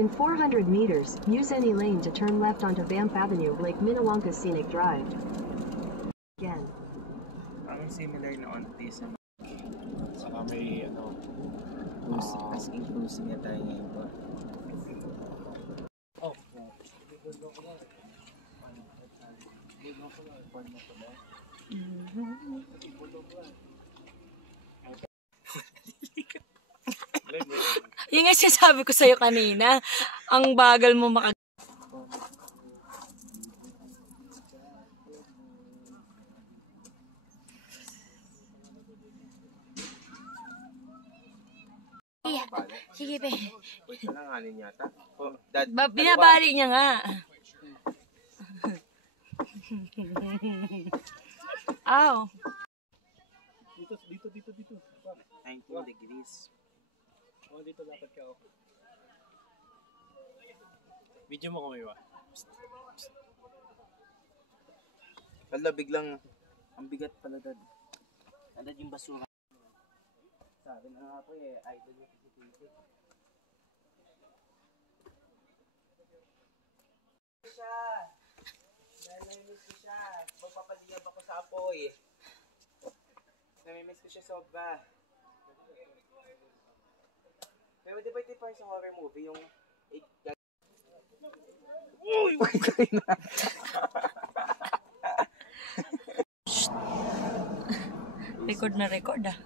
In 400 meters, use any lane to turn left onto Banff Avenue, Lake Minnewanka Scenic Drive. Again. Ang similar na on this, ano? Saka may, ano, As in cruising na tayo ngayon po. oh, Yung nga sinasabi ko sa'yo kanina, ang bagal mo maka... Yeah. Sige, be. Alanganin yata. Oh, dad, Binabali niya nga. Aw. dito. 19 degrees. Oh, dito dapat ka. Video mo kami ba? Wala, biglang ang bigat pala, dad. Dad, yung basura. Sabi na nga po idol yung physics. Siya! Dahil namimiss ko siya. Magpapaliyab ako sa apoy. Namimiss ko siya sobra. Pero di ba ito pa sa horror movie yung... Uy! Pagkay na! Record na record ah.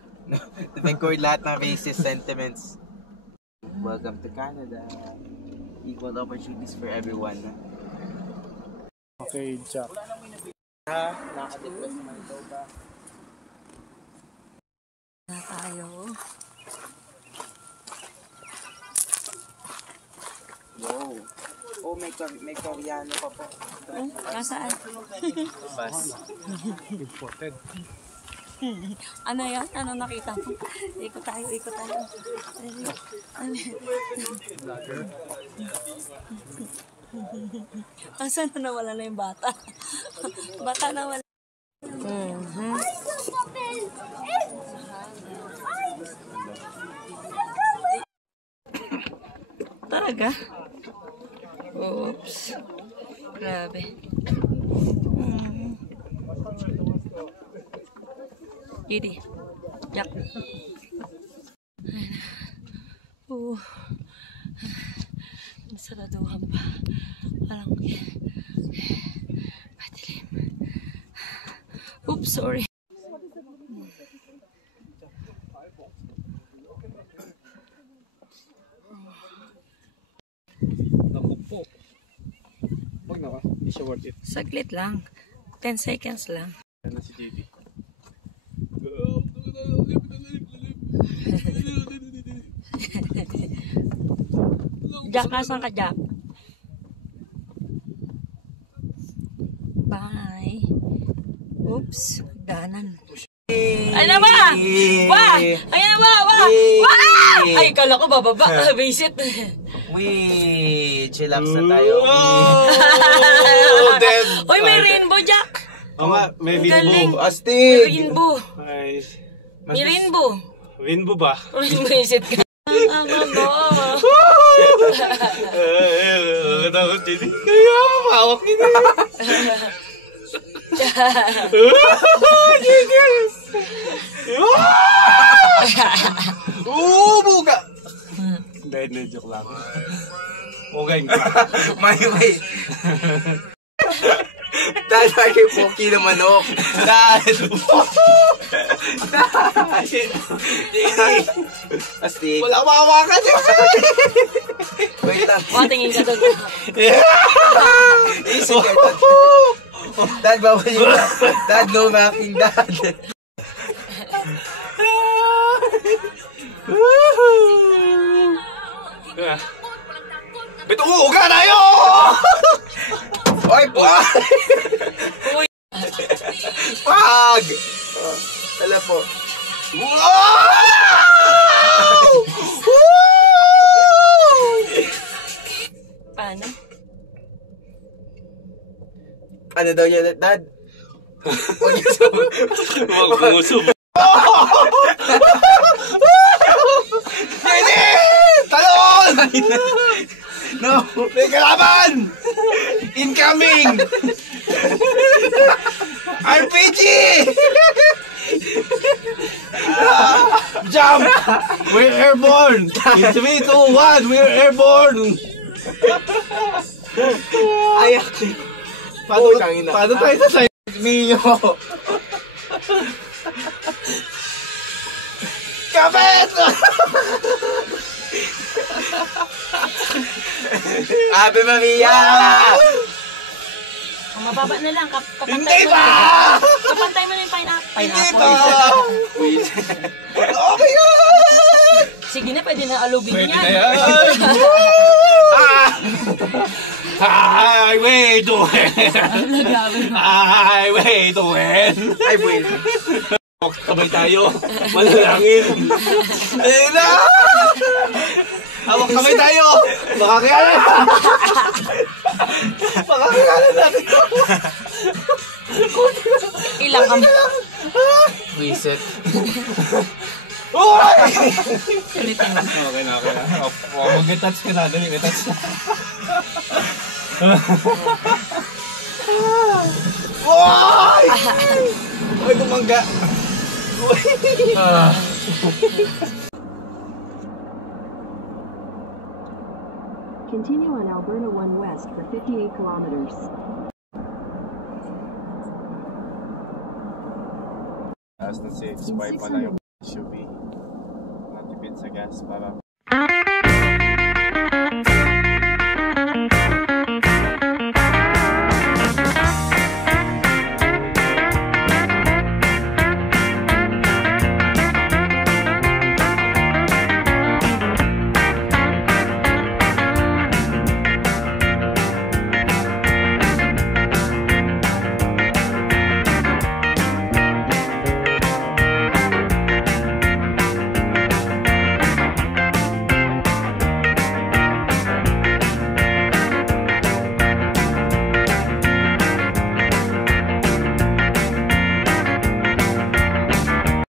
Record lahat ng racist sentiments. Welcome to Canada. Equal opportunities for everyone. Okay, Jack. Nakaka-depress naman ito ba? Na tayo. Wow. Oh, may Koreano pa po. Nasaan? Bus. Imported. Ano yan? Ano nakita mo? Ikot tayo. Asan na nawala na yung bata? Bata nawala. Talaga? Oops. Grabe. Gidi. Yak. Masaraduhan pa. Parang madilim. Oops, sorry. Nakupok. Wag na ka. Hindi siya worth it. Saglit lang. 10 seconds lang. Yan na si JB. Jack, nasan ka, Jack? Bye. Oops, danan. Ay na ba? Wah! Ay na ba? Wah! Wah! Ay, kala ko bababa. Visit. Wee! Chillax na tayo. Uy, may rainbow, Jack. Oo nga, may rainbow. May Astig! rainbow. Nice. May rainbow. Rainbow ba? Visit ka. Ang ganda. Takot din. Kaya mahawak nito. Jiggles! Buga! Hindi, joke lang. Okay. May. Dahil lagi poki na manok. Dahil. Astig. Wala mahawakan siya. Wait lang. Tingin ka doon. Easy ka. Dad, bawal yung dad, no macking dad. Bito ko, uga tayo! Oy, pwag! Uy. Pwag! Tala po. Wow! Paano? Ano daw niya, dad? Huwag niyo sabi. Huwag musub. Pwede! Talon! No! May kalaban! Incoming! RPG! Jump! We're airborne! In 3, 2, 1, we're airborne! Ayak! Paano tayo sa side? Mio! Kapit! Ave Maria! Mababa na lang. Hindi ba? Kapantay mo na yung pineapple. Hindi ba? Okay yan! Sige na, pwede na alubin Pwede yan. na yan! Highway to hell! Highway to hell! Ay, buwin. Kabay tayo. Malalangin. Ayun na! Hawak kamay tayo! Makakayanan! Makakayanan natin ito! Ilang kam... Reset. Uy! Ulitin mo. Okay na. Mag-touch ka na. Dali, may-touch na. Uy! Uy, tumangga. Continue on Alberta 1 West for 58 kilometers. Taas na 6, buhay pala yung SUV. Natipid sa gas para